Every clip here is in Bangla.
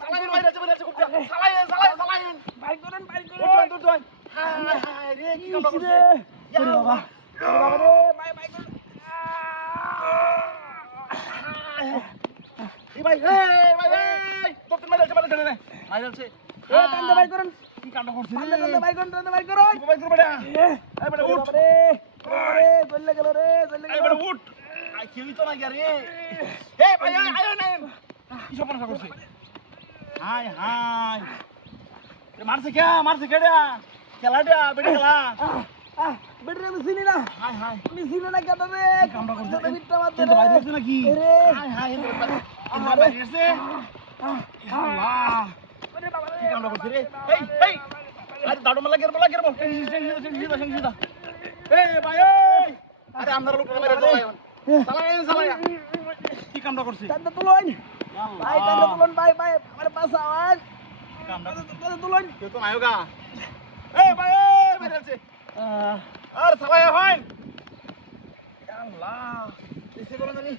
চালাইন বাইরে যাবে খুব চালাইন বাইক করেন তুই হায় রে কি কাম করছিস ইয়া বাবা বাবা রে বাইক করেন এই ভাই তোর মেরে যাবে না মাইরালছে টান্দা বাইক করেন কি কাম করছিস টান্দা বাইক করেন কি বাইক করবে এই বড় উঠ রে চলে গেল এই বড় উঠ আই খেলি তো না রে এই ভাই আয় না কি সমস্যা করছিস হায় মারছে কেডা খেলাটা বেটা খেলা বেটা আমি চিনি না হায় আমি চিনি না কেন রে কামটা করছিস মিটটা মারতে কিন্তু বাইরে আছে নাকি রে হায় বাইরে আছে আল্লাহ আরে বাবা রে কি কামটা করছিস রে এই আরে দাড়ো মালা গেরবো সিধা এই ভাই আরে আমরা লোক মেরে চালাই কি কামটা করছিস টান্দা তুলুন ভাই টান্দা তুলুন ভাই আমার পাশে আওয়াজ কামটা টান্দা তুলুন কেউ তো নায়োগা এই ভাই মেরে আছে আর চালাই হয় আল্লাহ এসে বলো জানি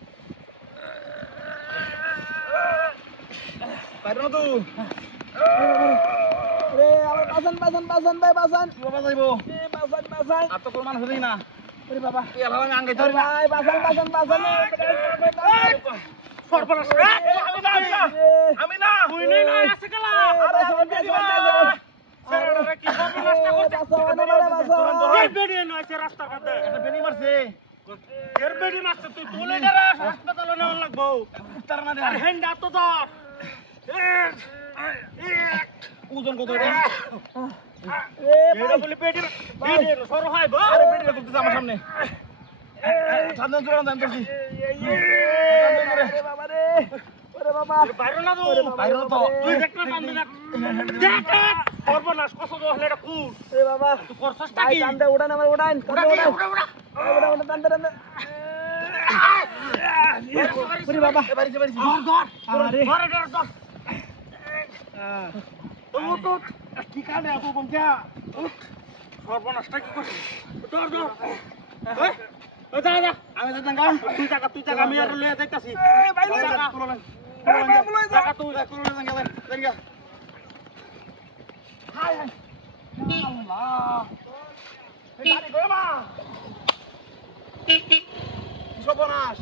বাইরে না তুই রে আমার বাসান ভাই বাসান কি বাবা যাইবো এ বাসান আর তো কোন মানুষ হই না ওরে বাবা এই আলাদা আমি আঙ্গাই ধরি ভাই বাসান সর্বনাশ আমি না হুই নাই না আছে কালা আরে বেডি স্যার কি সর্বনাশটা করছে এই বেডি না আছে রাস্তা কাটে এটা বেডি মারছে এর বেডি মারছে তুই তুলে যারা হাসপাতালে নেওয়া লাগবো তার মানে আর হেন্ডা তো ধর ওজন কত এটা এটা বলি বেডি সরো হয় গো আরে বেডি করতেছে আমার সামনে সামনে জোরান দাম করছি রে বাবা রে ওরে বাবা বাইরে না তো তুই দেখতে পাবি না দেখ সর্বনাশ কত হলে এটা কুল রে বাবা তুই করছস ভাই কি টান্দা উড়ান আমার উড়ান টান্দা ওরে বাবা বাড়ি ধর আরে ধর তো কি কানে আপু বংকা সর্বনাশটা কি করছিস ধর ও যা আমি যাইতাম গা তুই জায়গা আমি আর লয়ে যাইতাছি ভাই লয়ে যা জায়গা তুই জায়গা হাই আল্লাহ এই গাড়ি গো মা সর্বনাশ